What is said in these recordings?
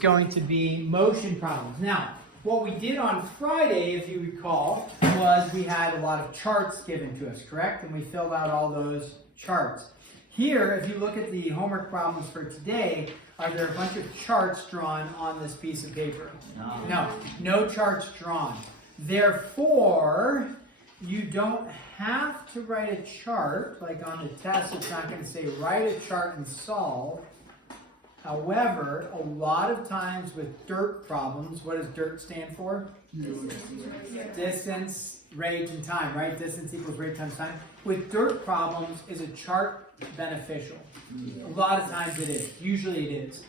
Going to be motion problems. Now, what we did on Friday, if you recall, was we had a lot of charts given to us, correct? And we filled out all those charts. Here, if you look at the homework problems for today, are there a bunch of charts drawn on this piece of paper? No, no charts drawn. Therefore, you don't have to write a chart, like on the test, it's not going to say write a chart and solve. However, a lot of times with DIRT problems, what does DIRT stand for? Distance, rate, and time, right? Distance equals rate times time. With DIRT problems, is a chart beneficial? A lot of times it is. Usually it is.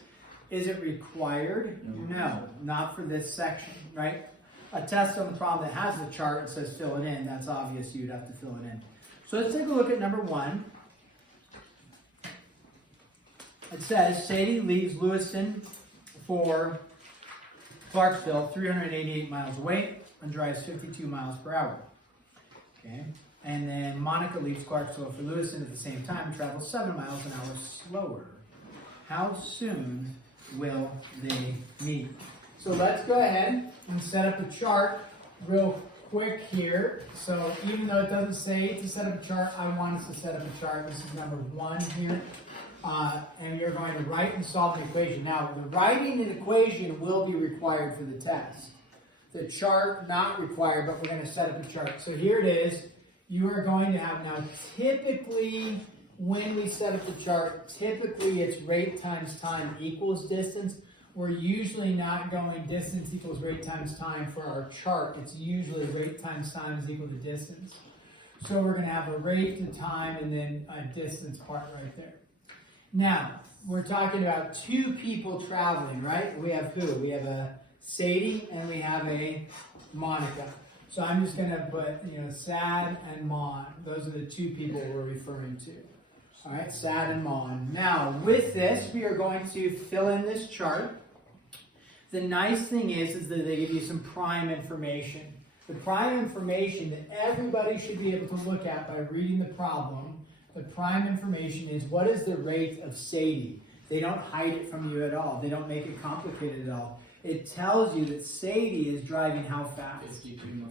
Is it required? No, not for this section, right? A test on the problem that has the chart and says fill it in, that's obvious you'd have to fill it in. So let's take a look at number 1. It says, Sadie leaves Lewiston for Clarksville, 388 miles away, and drives 52 miles per hour. Okay. And then Monica leaves Clarksville for Lewiston at the same time and travels 7 miles an hour slower. How soon will they meet? So let's go ahead and set up a chart real quick here. So even though it doesn't say to set up a chart, I want us to set up a chart. This is number 1 here. And you're going to write and solve the equation. Now, the writing an equation will be required for the test. The chart, not required, but we're going to set up a chart. So here it is. You are going to have, now typically when we set up the chart, typically it's rate times time equals distance. We're usually not going distance equals rate times time for our chart. It's usually rate times time is equal to distance. So we're going to have a rate to time and then a distance part right there. Now, we're talking about 2 people traveling, right? We have who? We have a Sadie and we have a Monica. So I'm just going to put, Sad and Mon. Those are the 2 people we're referring to. All right, Sad and Mon. Now, with this, we are going to fill in this chart. The nice thing is that they give you some prime information. The prime information that everybody should be able to look at by reading the problem. The prime information is, what is the rate of Sadie? They don't hide it from you at all. They don't make it complicated at all. It tells you that Sadie is driving how fast?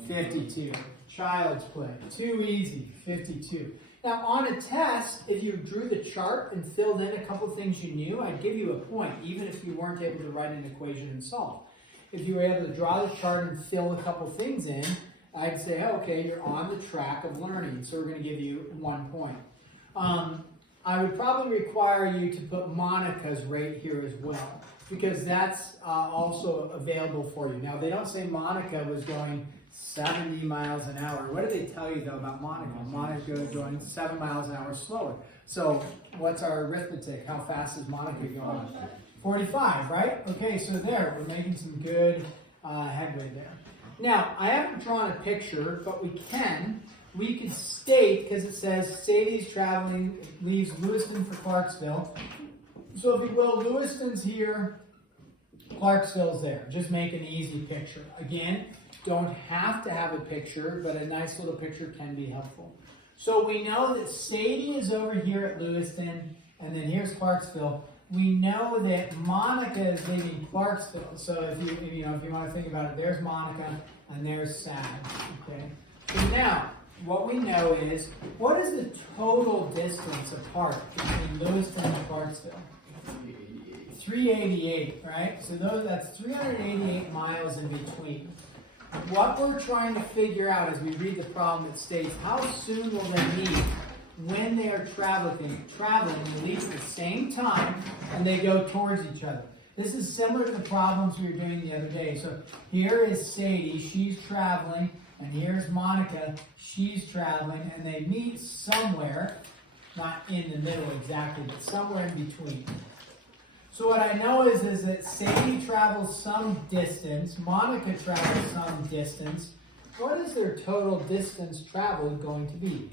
52. Child's play. Too easy. 52. Now, on a test, if you drew the chart and filled in a couple things you knew, I'd give you a point, even if you weren't able to write an equation and solve. If you were able to draw the chart and fill a couple things in, I'd say, okay, you're on the track of learning. So we're going to give you 1 point. I would probably require you to put Monica's rate here as well, because that's also available for you. Now, they don't say Monica was going 70 miles an hour. What do they tell you, though, about Monica? Monica was going 7 miles an hour slower. So what's our arithmetic? How fast is Monica going? 45, right? Okay, so there, we're making some good headway there. Now, I haven't drawn a picture, but we can state, because it says Sadie's traveling, leaves Lewiston for Clarksville. So if you will, Lewiston's here, Clarksville's there. Just make an easy picture. Again, don't have to have a picture, but a nice little picture can be helpful. So we know that Sadie is over here at Lewiston, and then here's Clarksville. We know that Monica is leaving Clarksville. So if you want to think about it, there's Monica and there's Sad. Okay. So now, what we know is, what is the total distance apart between Lewiston and Clarksville? 388, right? So that's 388 miles in between. What we're trying to figure out as we read the problem, it states, how soon will they meet when they are traveling, they leave at the same time, and they go towards each other. This is similar to the problems we were doing the other day. So here is Sadie, she's traveling, and here's Monica, she's traveling, and they meet somewhere, not in the middle exactly, but somewhere in between. So what I know is that Sadie travels some distance, Monica travels some distance. What is their total distance traveled going to be?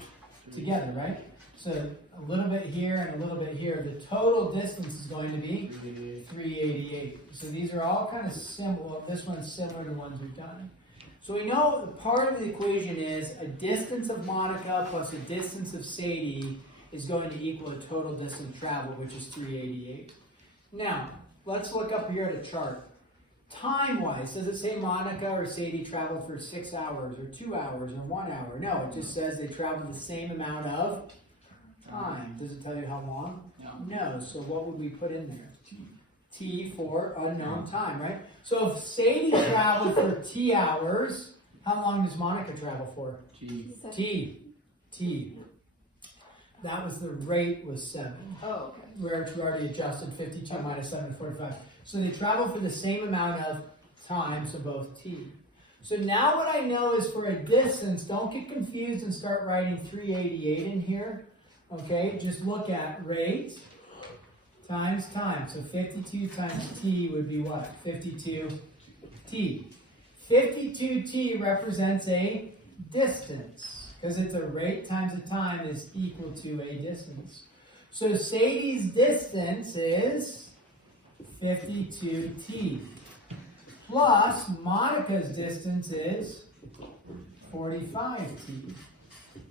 Together, right? So a little bit here and a little bit here. The total distance is going to be 388. So these are all kind of similar. This one's similar to ones we've done. So we know the part of the equation is a distance of Monica plus a distance of Sadie is going to equal a total distance traveled, which is 388. Now, let's look up here at a chart. Time-wise, does it say Monica or Sadie traveled for 6 hours, or 2 hours, or 1 hour? No, it just says they traveled the same amount of time. Does it tell you how long? No. So what would we put in there? T for unknown time, right? So if Sadie traveled for T hours, how long does Monica travel for? T. That was the rate was 7. Oh, okay. Where it's already adjusted 52 minus 7 is 45. So they travel for the same amount of time, so both T. So now what I know is for a distance, don't get confused and start writing 388 in here. Okay, just look at rate times time. So 52 times T would be what? 52T. 52T represents a distance. Because it's a rate times a time is equal to a distance. So Sadie's distance is 52T. Plus Monica's distance is 45T.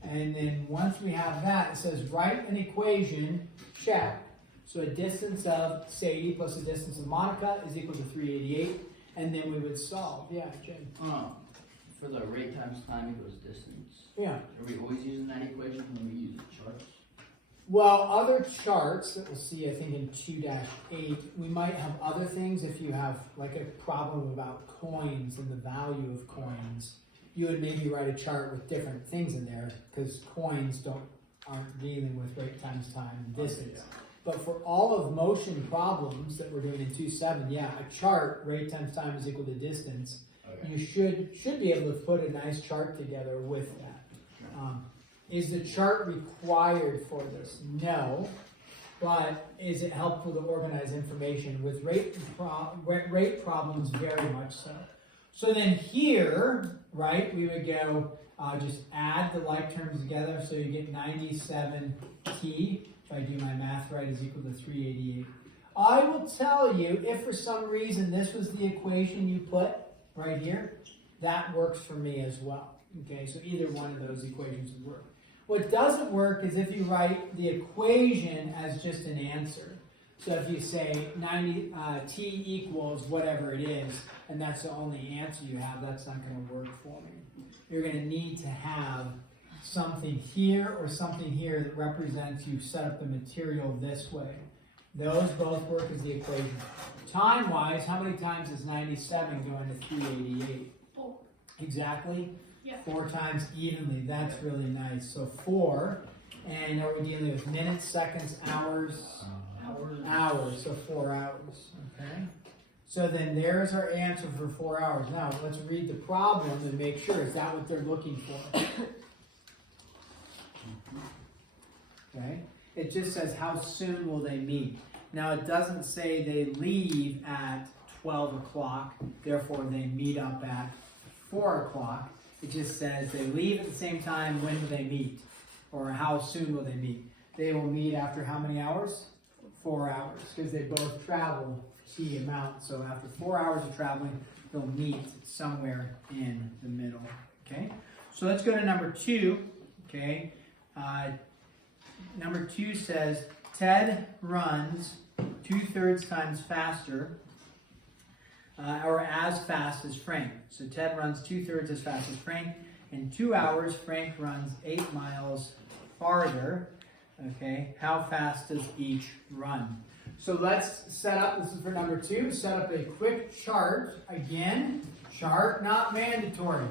And then once we have that, it says write an equation, check. So a distance of Sadie plus a distance of Monica is equal to 388. And then we would solve. Yeah, Jim. For the rate times time equals distance. Yeah. Are we always using that equation when we use the charts? Well, other charts that we'll see, I think in 2-8, we might have other things if you have like a problem about coins and the value of coins. You would maybe write a chart with different things in there because coins aren't dealing with rate times time and distance. But for all of motion problems that we're doing in 2-7, yeah, a chart, rate times time is equal to distance. Okay. You should be able to put a nice chart together with that. Is the chart required for this? No. But is it helpful to organize information? With rate problems, very much so. So then here, right, we would go just add the like terms together. So you get 97T, if I do my math right, is equal to 388. I will tell you, if for some reason this was the equation you put right here, that works for me as well. Okay, so either one of those equations would work. What doesn't work is if you write the equation as just an answer. So if you say T equals whatever it is, and that's the only answer you have, that's not going to work for me. You're going to need to have something here or something here that represents you set up the material this way. Those both work as the equation. Time-wise, how many times is 97 going to 388? 4. Exactly? Yeah. 4 times evenly. That's really nice. So 4, and are we dealing with minutes, seconds, hours? Hours. So 4 hours. Okay. So then there's our answer for 4 hours. Now let's read the problem and make sure. Is that what they're looking for? Okay. It just says how soon will they meet. Now it doesn't say they leave at 12 o'clock, therefore they meet up at 4 o'clock. It just says they leave at the same time, when do they meet? Or how soon will they meet? They will meet after how many hours? 4 hours, because they both travel T amount. So after 4 hours of traveling, they'll meet somewhere in the middle. Okay, so let's go to number 2. Okay, number 2 says Ted runs 2/3 times faster, or as fast as Frank. So Ted runs 2/3 as fast as Frank. In 2 hours, Frank runs 8 miles farther. Okay, how fast does each run? So let's set up, this is for number 2, set up a quick chart. Again, chart not mandatory.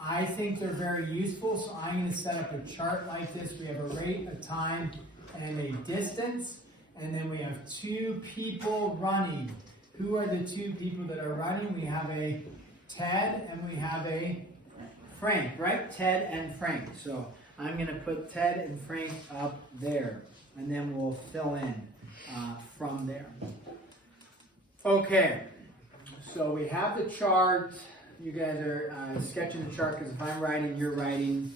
I think they're very useful, so I'm going to set up a chart like this. We have a rate, a time, and a distance. And then we have 2 people running. Who are the 2 people that are running? We have a Ted and we have a Frank, right? Ted and Frank. So I'm going to put Ted and Frank up there. And then we'll fill in from there. Okay. So we have the chart. You guys are sketching the chart because if I'm writing, you're writing.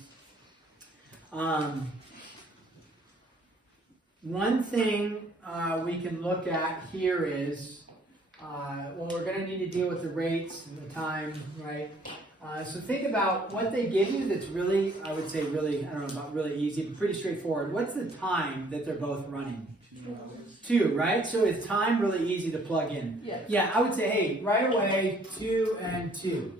One thing we can look at here is, well, we're going to need to deal with the rates and the time, right? So think about what they give you that's really, I would say really, I don't know about really easy, but pretty straightforward. What's the time that they're both running? 2 hours. 2, right? So is time really easy to plug in? Yes. Yeah, I would say, hey, right away, 2 and 2.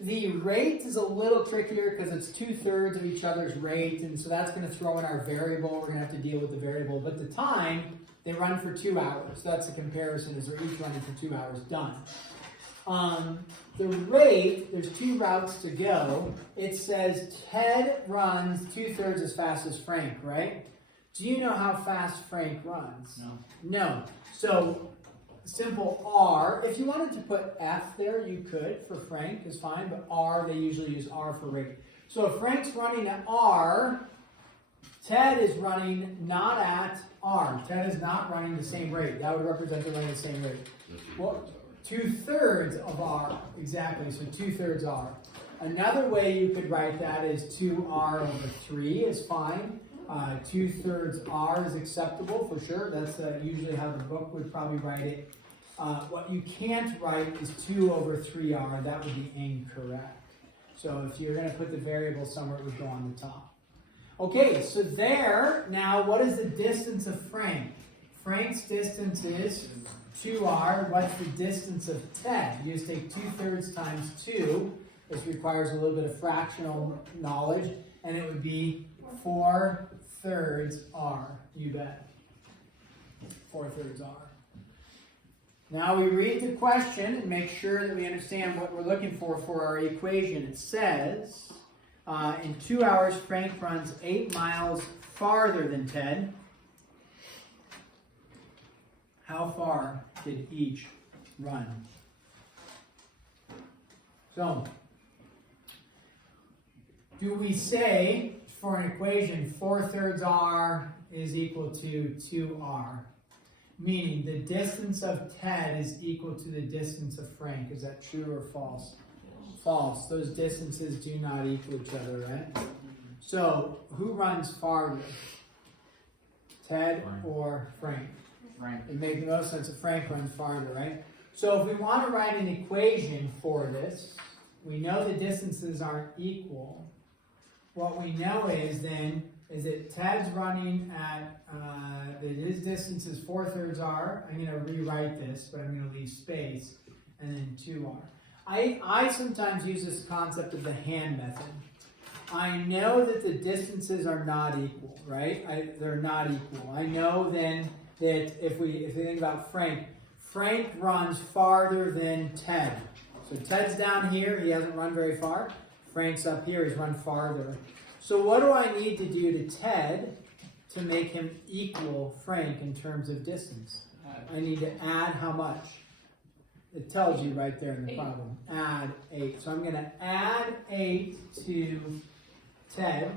The rate is a little trickier because it's 2/3 of each other's rate, and so that's going to throw in our variable. We're going to have to deal with the variable. But the time, they run for 2 hours. That's the comparison, is they're each running for 2 hours, done. The rate, there's 2 routes to go. It says Ted runs 2/3 as fast as Frank, right? Do you know how fast Frank runs? No. No. So, simple R. If you wanted to put F there, you could for Frank, is fine, but R, they usually use R for rate. So if Frank's running at R, Ted is running not at R. Ted is not running the same rate. That would represent they're running the same rate. Well, 2/3 of R, exactly, so 2/3 R. Another way you could write that is 2R over 3 is fine. 2/3 R is acceptable for sure. That's usually how the book would probably write it. What you can't write is 2 over 3R. That would be incorrect. So if you're going to put the variable somewhere, it would go on the top. Okay, so there, now what is the distance of Frank? Frank's distance is 2R. What's the distance of Ted? You just take 2/3 times 2. This requires a little bit of fractional knowledge, and it would be 4/3 R. You bet. 4/3 R. Now we read the question and make sure that we understand what we're looking for our equation. It says, in 2 hours, Frank runs 8 miles farther than Ted. How far did each run? So, do we say for an equation 4/3 R is equal to 2R? Meaning the distance of Ted is equal to the distance of Frank. Is that true or false? False. Those distances do not equal each other, right? So, who runs farther? Ted or Frank? Frank. It makes no sense if Frank runs farther, right? So if we want to write an equation for this, we know the distances aren't equal. What we know is then, is that Ted's running at, his distance is 4/3 R. I'm going to rewrite this, but I'm going to leave space, and then 2R. I sometimes use this concept of the hand method. I know that the distances are not equal, right? They're not equal. I know then that if we think about Frank runs farther than Ted. So Ted's down here, he hasn't run very far. Frank's up here, he's run farther. So what do I need to do to Ted to make him equal Frank in terms of distance? I need to add how much? It tells you right there in the problem. Add 8. So I'm going to add 8 to Ted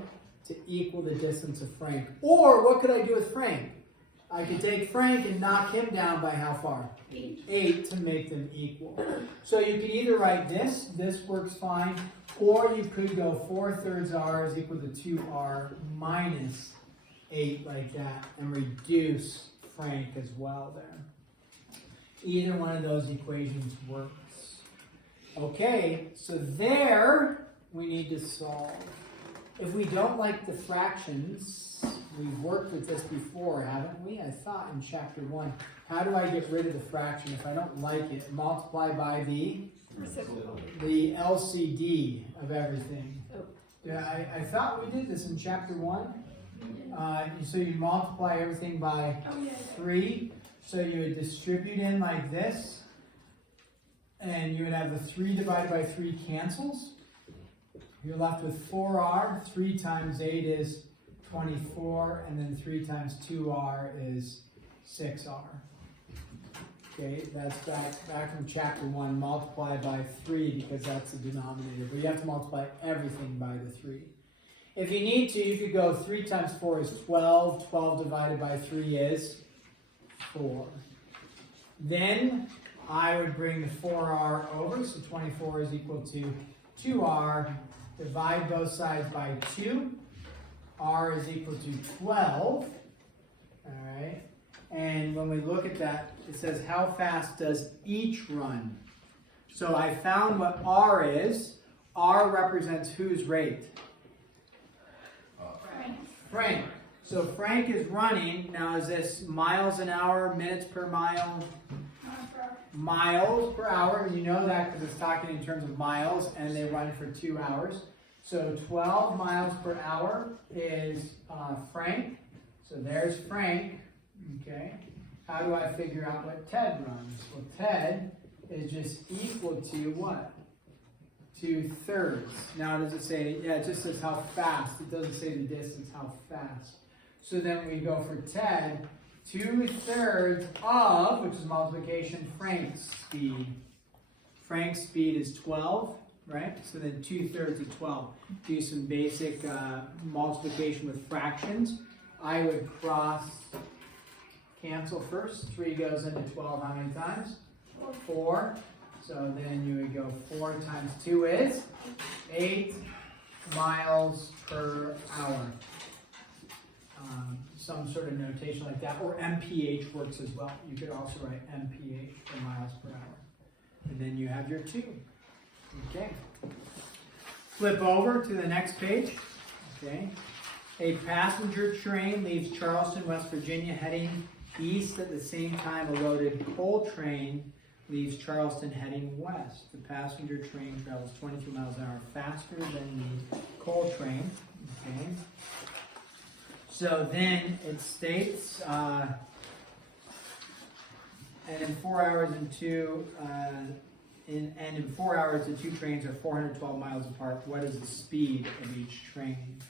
to equal the distance of Frank. Or what could I do with Frank? I could take Frank and knock him down by how far? 8 to make them equal. So you could either write this works fine, or you could go 4/3 R is equal to 2R minus 8 like that, and reduce Frank as well there. Either one of those equations works. Okay, so there we need to solve. If we don't like the fractions, we've worked with this before, haven't we? I thought in chapter 1. How do I get rid of the fraction if I don't like it? Multiply by the LCD of everything. Yeah, I thought we did this in chapter 1. So you multiply everything by 3. So you would distribute in like this. And you would have the 3 divided by 3 cancels. You're left with 4R. 3 times 8 is 24. And then 3 times 2R is 6R. Okay, that's back from chapter 1. Multiply by 3 because that's the denominator. But you have to multiply everything by the 3. If you need to, you could go 3 times 4 is 12. 12 divided by 3 is 4. Then I would bring the 4R over, so 24 is equal to 2R. Divide both sides by 2. R is equal to 12. All right. And when we look at that, it says how fast does each run? So I found what R is. R represents whose rate? Frank. So Frank is running, now is this miles an hour, minutes per mile? Miles per hour, and you know that because it's talking in terms of miles, and they run for 2 hours. So 12 miles per hour is Frank. So there's Frank, okay? How do I figure out what Ted runs? Well, Ted is just equal to what? 2/3. Now, does it say, yeah, it just says how fast. It doesn't say the distance, how fast. So then we go for Ted, 2/3 of, which is multiplication, Frank's speed. Frank's speed is 12, right? So then 2/3 of 12. Do some basic multiplication with fractions. I would cross cancel first. 3 goes into 12 how many times? 4. So then you would go 4 times 2 is 8 miles per hour. Some sort of notation like that, or MPH works as well. You could also write MPH for miles per hour. And then you have your 2. Okay. Flip over to the next page. Okay. A passenger train leaves Charleston, West Virginia, heading east at the same time a loaded coal train leaves Charleston heading west. The passenger train travels 22 miles an hour faster than the coal train. Okay. So then it states, and in 4 hours in 4 hours the 2 trains are 412 miles apart. What is the speed of each train?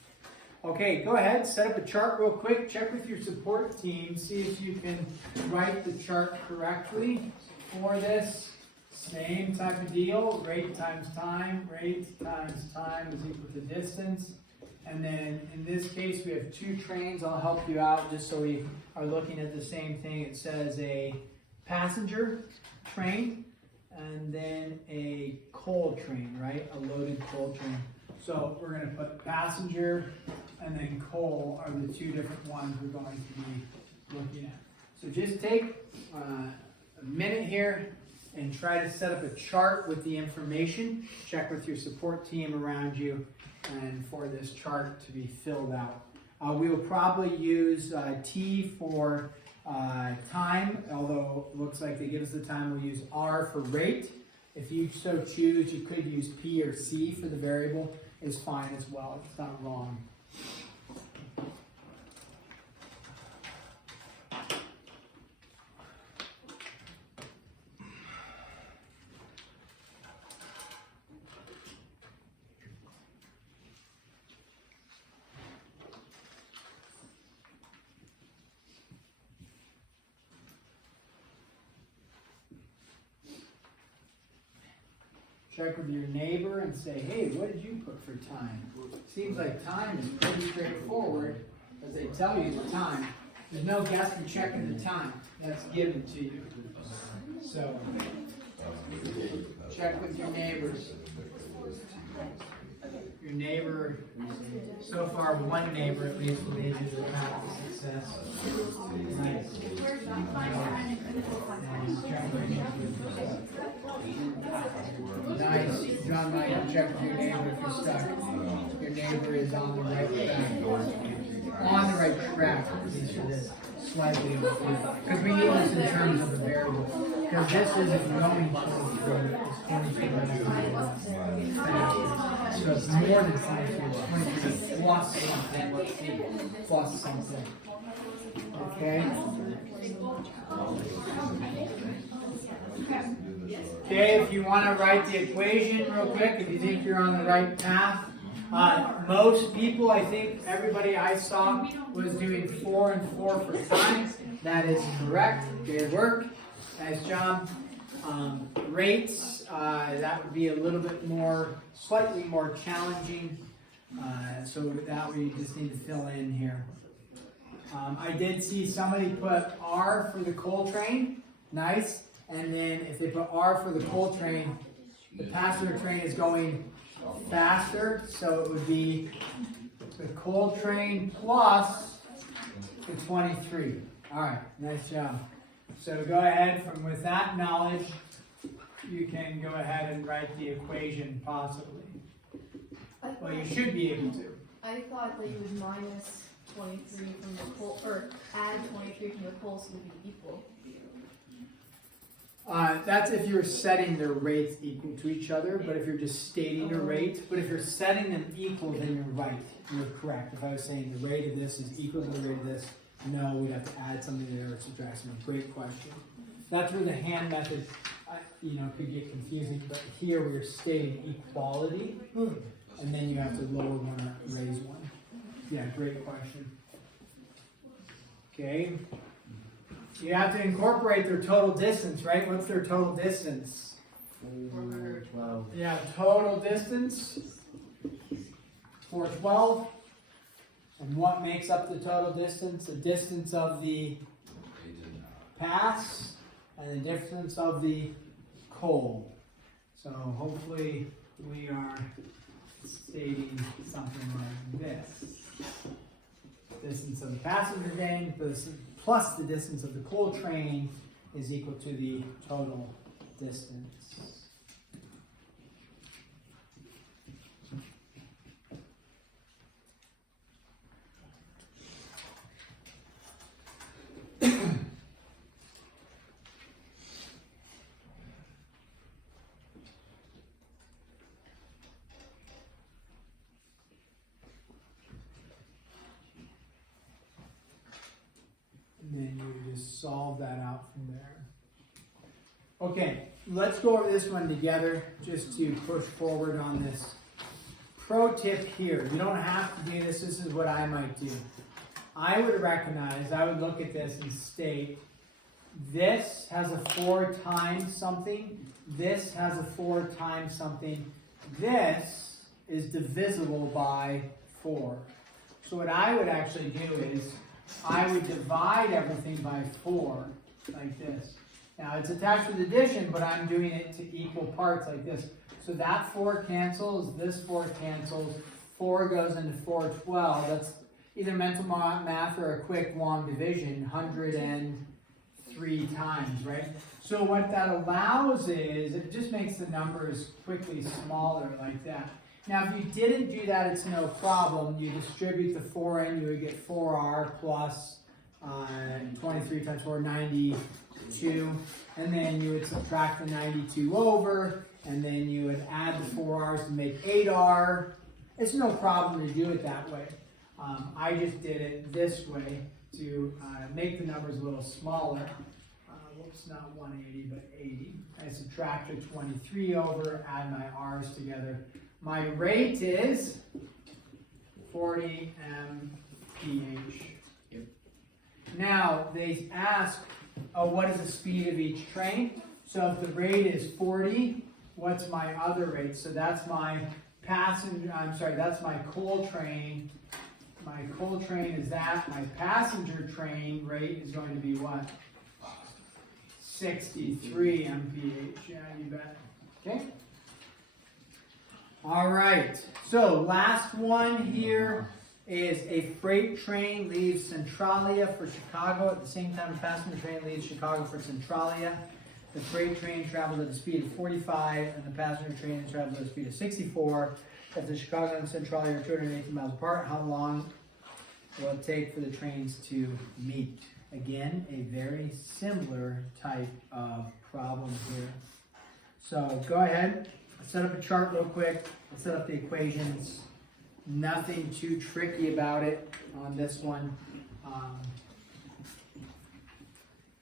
Okay, go ahead, set up a chart real quick. Check with your support team. See if you can write the chart correctly for this. Same type of deal. Rate times time. Rate times time is equal to distance. And then in this case, we have 2 trains. I'll help you out just so we are looking at the same thing. It says a passenger train and then a coal train, right? A loaded coal train. So we're going to put passenger and then coal are the 2 different ones we're going to be looking at. So just take a minute here and try to set up a chart with the information. Check with your support team around you and for this chart to be filled out. We will probably use T for time, although it looks like they give us the time. We'll use R for rate. If you so choose, you could use P or C for the variable. Is fine as well. It's not wrong. Check with your neighbor and say, hey, what did you put for time? Seems like time is pretty straightforward as they tell you the time. There's no guessing checking the time. That's given to you. So, check with your neighbors. Your neighbor, so far one neighbor at least made it to the path of success. Nice. Nice. John might check with your neighbor if you're stuck. Your neighbor is on the right track. On the right track, at least for this. Slightly because we need this in terms of the variable. Because this isn't going 23, it's 23 faster. So it's more than 23, it's 23 plus something. Plus something. Okay? Okay, if you want to write the equation real quick, if you think you're on the right path, most people, I think everybody I saw was doing 4 and 4 for time. That is correct. Good work. Nice job. Rates, that would be a little bit more, slightly more challenging. So that we just need to fill in here. I did see somebody put R for the coal train. Nice. And then if they put R for the coal train, the passenger train is going faster, so it would be the coal train plus the 23. All right, nice job. So go ahead, with that knowledge, you can go ahead and write the equation possibly. Well, you should be able to. I thought that you would minus 23 from the pole, or add 23 from the pole, so it'll be equal. That's if you're setting their rates equal to each other, but if you're just stating a rate, but if you're setting them equal, then you're right, you're correct. If I was saying the rate of this is equal to the rate of this, no, we'd have to add something there or subtract something. Great question. That's where the hand method, could get confusing, but here we're stating equality, and then you have to lower one or raise one. Yeah, great question. Okay. You have to incorporate their total distance, right? What's their total distance? 412. Yeah, total distance, 412. And what makes up the total distance? The distance of the pass and the distance of the coal. So hopefully we are stating something like this. Distance of the passenger train plus the distance of the coal train is equal to the total distance. And then you just solve that out from there. Okay, let's go over this one together just to push forward on this. Pro tip here, you don't have to do this, this is what I might do. I would look at this and state, this has a 4 times something, this has a 4 times something, this is divisible by 4. So what I would actually do is, I would divide everything by 4, like this. Now it's attached with addition, but I'm doing it to equal parts like this. So that 4 cancels, this 4 cancels, 4 goes into 412. That's either mental math or a quick long division, 103 times, right? So what that allows is, it just makes the numbers quickly smaller like that. Now, if you didn't do that, it's no problem. You distribute the 4 in, you would get 4r plus 23 times 4, 92. And then you would subtract the 92 over, and then you would add the 4r's to make 8r. It's no problem to do it that way. I just did it this way to make the numbers a little smaller. Whoops, not 180, but 80. I subtract the 23 over, add my r's together. My rate is 40 mph. Yep. Now, they ask, what is the speed of each train? So if the rate is 40, what's my other rate? So that's my that's my coal train. My coal train is that. My passenger train rate is going to be what? 63 mph. Yeah, you bet. Okay? All right, so last one here is a freight train leaves Centralia for Chicago at the same time a passenger train leaves Chicago for Centralia. The freight train travels at a speed of 45 and the passenger train travels at a speed of 64. If the Chicago and Centralia are 218 miles apart, how long will it take for the trains to meet? Again, a very similar type of problem here. So go ahead. Set up a chart real quick. Set up the equations. Nothing too tricky about it on this one.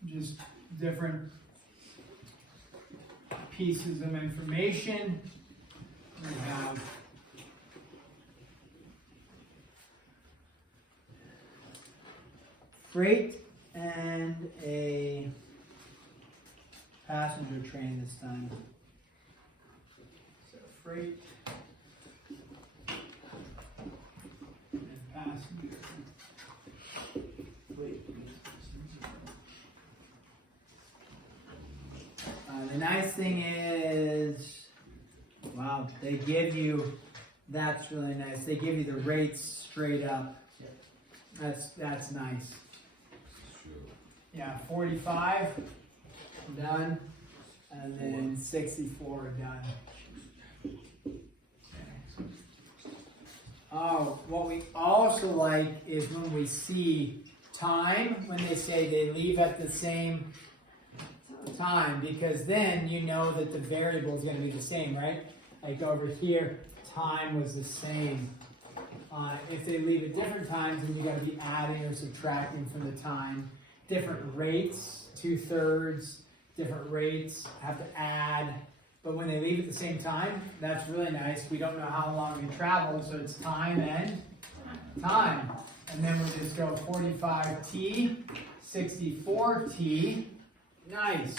Just different pieces of information. We have freight and a passenger train this time. Freight and passenger. The nice thing is, wow, they give you, that's really nice. They give you the rates straight up. That's nice. Yeah, 45, done, and then 64, done. Oh, what we also like is when we see time, when they say they leave at the same time, because then you know that the variable is going to be the same, right? Like over here, time was the same. If they leave at different times, then you got to be adding or subtracting from the time. Different rates, 2/3, different rates, have to add. But when they leave at the same time, that's really nice. We don't know how long we travel, so it's time and time. And then we'll just go 45t, 64t. Nice.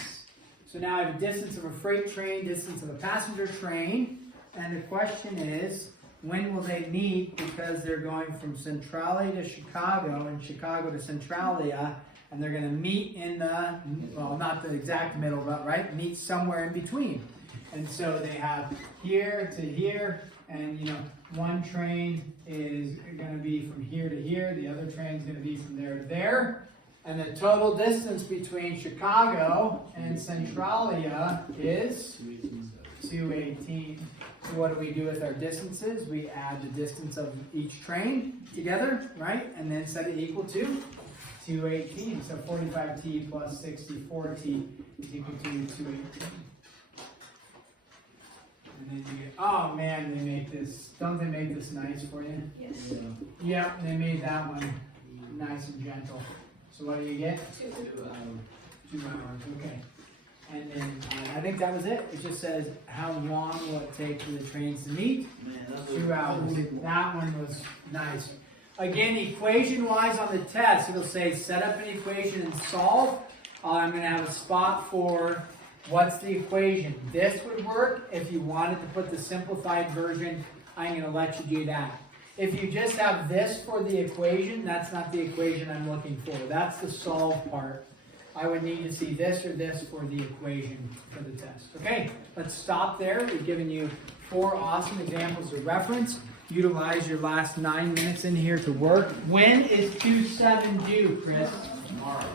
So now I have a distance of a freight train, distance of a passenger train. And the question is, when will they meet? Because they're going from Centralia to Chicago and Chicago to Centralia. And they're going to meet in the, well, not the exact middle, but right, meet somewhere in between. And so they have here to here, and you know, one train is going to be from here to here, the other train is going to be from there to there. And the total distance between Chicago and Centralia is 218. So what do we do with our distances? We add the distance of each train together, right? And then set it equal to 218. So 45t plus 64t is equal to 218. And then you get, oh man, they make this, don't they make this nice for you? Yes. Yeah, they made that one nice and gentle. So what do you get? 2. 2 hours, okay. And then I think that was it. It just says, how long will it take for the trains to meet? 2 hours. That one was nice. Again, equation-wise on the test, it'll say set up an equation and solve. I'm going to have a spot for what's the equation. This would work if you wanted to put the simplified version. I'm going to let you do that. If you just have this for the equation, that's not the equation I'm looking for. That's the solve part. I would need to see this or this for the equation for the test. Okay, let's stop there. We've given you 4 awesome examples of reference. Utilize your last 9 minutes in here to work. When is 2-7 due, Chris? Tomorrow.